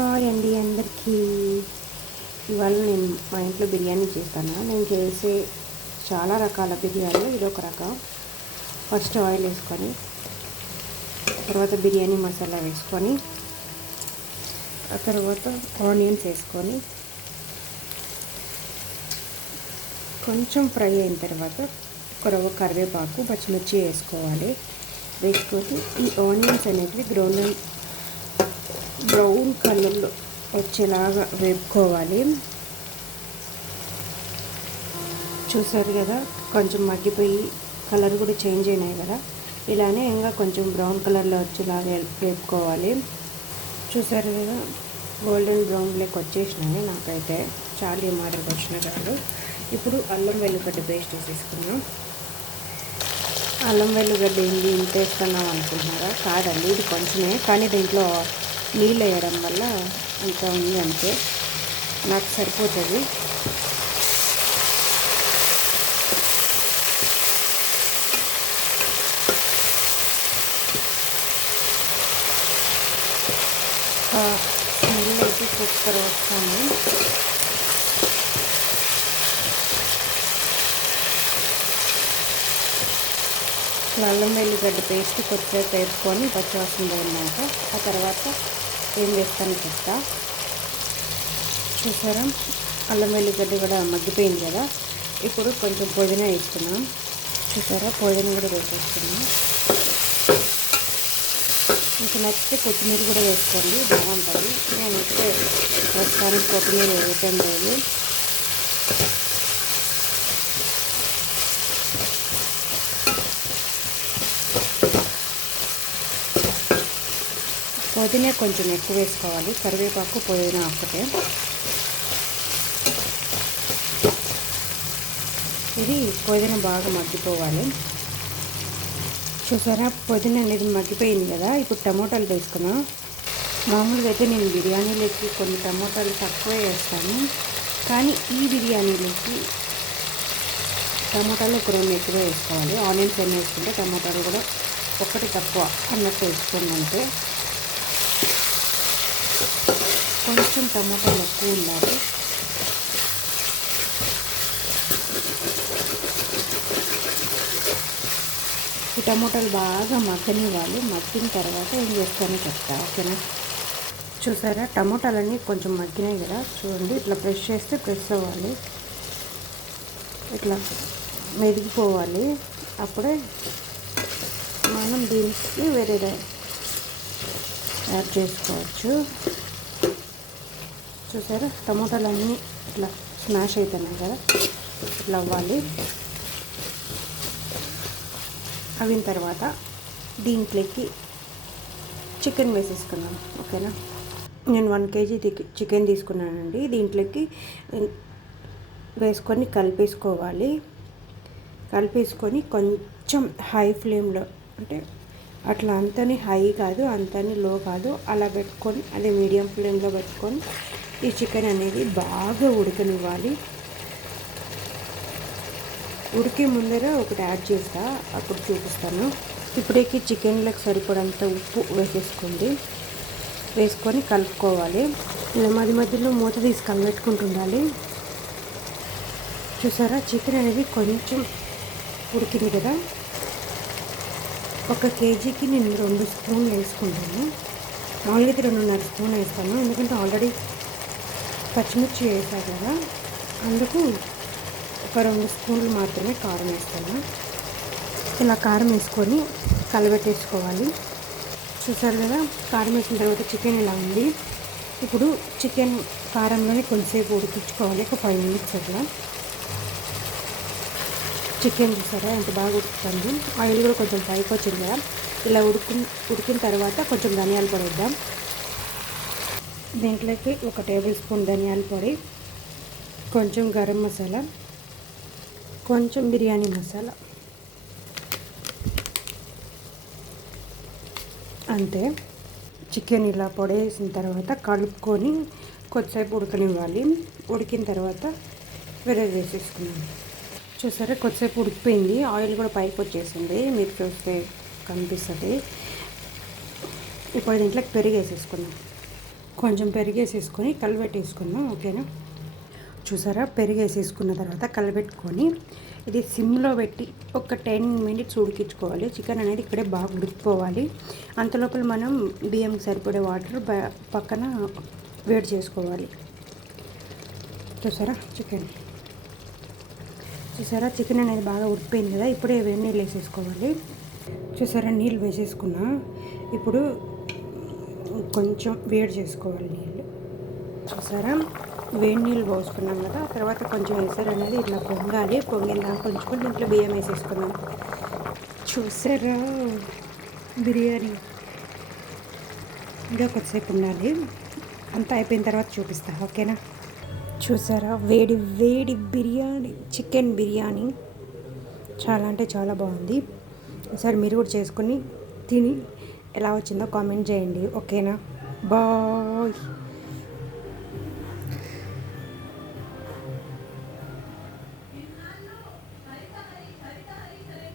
Hi అండి అందరికీ. ఇవాళ నేను మా ఇంట్లో బిర్యానీ చేస్తాను. నేను చేసే చాలా రకాల బిర్యానీ ఇదొక రకం. ఫస్ట్ ఆయిల్ వేసుకొని తర్వాత బిర్యానీ మసాలా వేసుకొని ఆ తర్వాత ఆనియన్స్ వేసుకొని కొంచెం ఫ్రై అయిన తర్వాత కొరవ కరివేపాకు పచ్చిమిర్చి వేసుకోవాలి. వేసుకొని ఈ ఆనియన్స్ అనేటివి బ్రౌన్ కలర్లో వచ్చేలాగా వేపుకోవాలి. చూసారు కదా, కొంచెం మగ్గిపోయి కలర్ కూడా చేంజ్ అయినాయి కదా, ఇలానే ఇంకా కొంచెం బ్రౌన్ కలర్లో వచ్చేలాగా వేపుకోవాలి. చూసారు కదా, గోల్డెన్ బ్రౌన్ లెక్క వచ్చేసినాయి. నాకైతే చాలా మాటలు వచ్చిన కాదు. ఇప్పుడు అల్లం వెల్లిగడ్డ పేస్ట్ వేసేసుకున్నాం. అల్లం వెల్లిగడ్డ ఏంటి ఇంత వేస్తున్నాం అనుకుంటున్నారా? కాదండి, ఇది కొంచెమే, కానీ దీంట్లో నీళ్ళు వేయడం వల్ల అంత ఉంది అంతే, నాకు సరిపోతుంది. స్మెల్ అయితే సూపర్ వస్తాను. అల్లం వెల్లిగడ్డ పేస్ట్ కొద్దిసేపు వేసుకొని పచ్చివాసన పోయినాక ఆ తర్వాత ఏం వేస్తాను చెప్తా. చూసారా, అల్లం వెల్లిగడ్డ కూడా మగ్గిపోయింది కదా. ఇప్పుడు కొంచెం పుదీనా వేస్తున్నాం. చూసారా, పుదీనా కూడా వేసేస్తున్నాం. మీకు నచ్చితే కొత్తిమీర కూడా వేసుకోండి, బాగుంటుంది. నేనైతే ప్రస్తుతానికి కొత్తిమీర వేయటం లేదు. పుదీనా కొంచెం ఎక్కువ వేసుకోవాలి, కరివేపాకు పుదీనా ఒక్కటే. ఇది పుదీనా బాగా మగ్గిపోవాలి. చూసారా, పుదీనా అనేది మగ్గిపోయింది కదా. ఇప్పుడు టమోటాలు వేసుకున్నాం. మామూలుగా అయితే నేను బిర్యానీలోకి కొన్ని టమోటాలు తక్కువే వేస్తాను, కానీ ఈ బిర్యానీలోకి టమోటాలు ఒక 2 ఎక్కువ వేసుకోవాలి. ఆనియన్స్ ఎన్ని వేసుకుంటే టమోటాలు కూడా ఒకటి తక్కువ అన్నట్టు వేసుకుందంటే. కొంచెం టమాటాలు ఎక్కువ ఉండాలి. ఈ టమాటాలు బాగా మగ్గనివ్వాలి. మగ్గిన తర్వాత ఏం చేస్తానో చెప్తా, ఓకేనా? చూసారా, టమాటాలన్నీ కొంచెం మగ్గినాయి కదా. చూడండి, ఇట్లా ప్రెస్ చేస్తే ప్రెస్ అవ్వాలి, ఇట్లా మెదిగిపోవాలి. అప్పుడే మనం దీనికి వేరే యాడ్ చేసుకోవచ్చు. చూసారా, టమాటాలు అన్నీ ఇట్లా స్మాష్ అవుతున్నాయి కదా, ఇట్లా అవ్వాలి. అయిన తర్వాత దీంట్లోకి చికెన్ వేసేసుకున్నాం, ఓకేనా? నేను 1 kg చికెన్ తీసుకున్నానండి. దీంట్లోకి వేసుకొని కలిపేసుకొని కొంచెం హై ఫ్లేమ్లో, అంటే అట్లా అంతని హై కాదు అంతని లో కాదు, అలా పెట్టుకొని అదే మీడియం ఫ్లేమ్లో పెట్టుకొని ఈ చికెన్ అనేది బాగా ఉడకనివ్వాలి. ఉడికే ముందర ఒకటి యాడ్ చేస్తా, అప్పుడు చూపిస్తాను. ఇప్పుడేకి చికెన్లోకి సరిపడంత ఉప్పు వేసుకొని కలుపుకోవాలి. ఇలా మధ్యలో మూత తీసి కలిపెట్టుకుంటుండాలి. చూసారా, చికెన్ అనేది కొంచెం ఉడికింది కదా. 1 kgకి నేను 2 స్పూన్లు వేసుకుంటాను. మామూలుగా 2.5 స్పూన్ వేస్తాను, ఎందుకంటే ఆల్రెడీ పచ్చిమిర్చి వేసాను కదా, అందుకు ఒక 2 స్పూన్లు మాత్రమే కారం వేస్తాను. ఇలా కారం వేసుకొని కలబెట్టేసుకోవాలి. చూసారు కదా, కారం వేసిన తర్వాత చికెన్ ఇలా ఉంది. ఇప్పుడు చికెన్ కారంలోనే కొంచెంసేపు ఉడికించుకోవాలి, ఒక 5 minutes అట్లా. చికెన్ చూసారా ఎంత బాగా ఉడుకుతుంది. ఆయిల్ కూడా కొంచెం పైకి వచ్చింది కదా. ఇలా ఉడికిన తర్వాత కొంచెం ధనియాల పొడి వేద్దాం. దీంట్లోకి 1 టేబుల్ స్పూన్ ధనియాల పొడి, కొంచెం గరం మసాలా, కొంచెం బిర్యానీ మసాలా, అంతే. చికెన్ ఇలా పొడి వేసిన తర్వాత కలుపుకొని కొద్దిసేపు ఉడకనివ్వాలి. ఉడికిన తర్వాత వేరే వేసేసుకున్నాం. చూసారా, కొద్దిసేపు ఉడికిపోయింది, ఆయిల్ కూడా పైకి వచ్చేసింది, మీరు చూస్తే కనిపిస్తుంది. ఇప్పుడు దీంట్లోకి పెరుగు వేసేసుకున్నాం. కొంచెం పెరిగేసేసుకొని కలిపెట్టేసుకుందాం. ఓకేనా? చూసారా, పెరిగేసేసుకున్న తర్వాత కలిపెట్టుకొని ఇది సిమ్లో పెట్టి ఒక 10 మినిట్స్ ఉడికించుకోవాలి. చికెన్ అనేది ఇక్కడే బాగా ఉడికిపోవాలి. అంతలోపల మనం బియ్యంకి సరిపడే వాటర్ పక్కన వేడి చేసుకోవాలి. చూసారా చికెన్ అనేది బాగా ఉడికిపోయింది కదా. ఇప్పుడే వేడి నీళ్ళు వేసేసుకోవాలి. చూసారా, నీళ్ళు వేసేసుకున్నా. ఇప్పుడు కొంచెం వేడి చేసుకోవాలి నీళ్ళు. చూసారా, వేడి నీళ్ళు పోసుకున్నాం కదా. తర్వాత కొంచెం ఎసరు అనేది ఇట్లా పొంగాలి. పొంగిన దాకా కొంచెం దీంట్లో బియ్యం వేసేసుకున్నాం. చూసారా, బిర్యానీ ఇంకా కొద్దిసేపు ఉండాలి. అంతా అయిపోయిన తర్వాత చూపిస్తా. ఓకేనా? చూసారా, వేడి వేడి బిర్యానీ, చికెన్ బిర్యానీ చాలా అంటే చాలా బాగుంది. ఒకసారి మీరు కూడా చేసుకొని తిని ఎలా వచ్చిందో కామెంట్ చేయండి. ఓకేనా? బాయ్.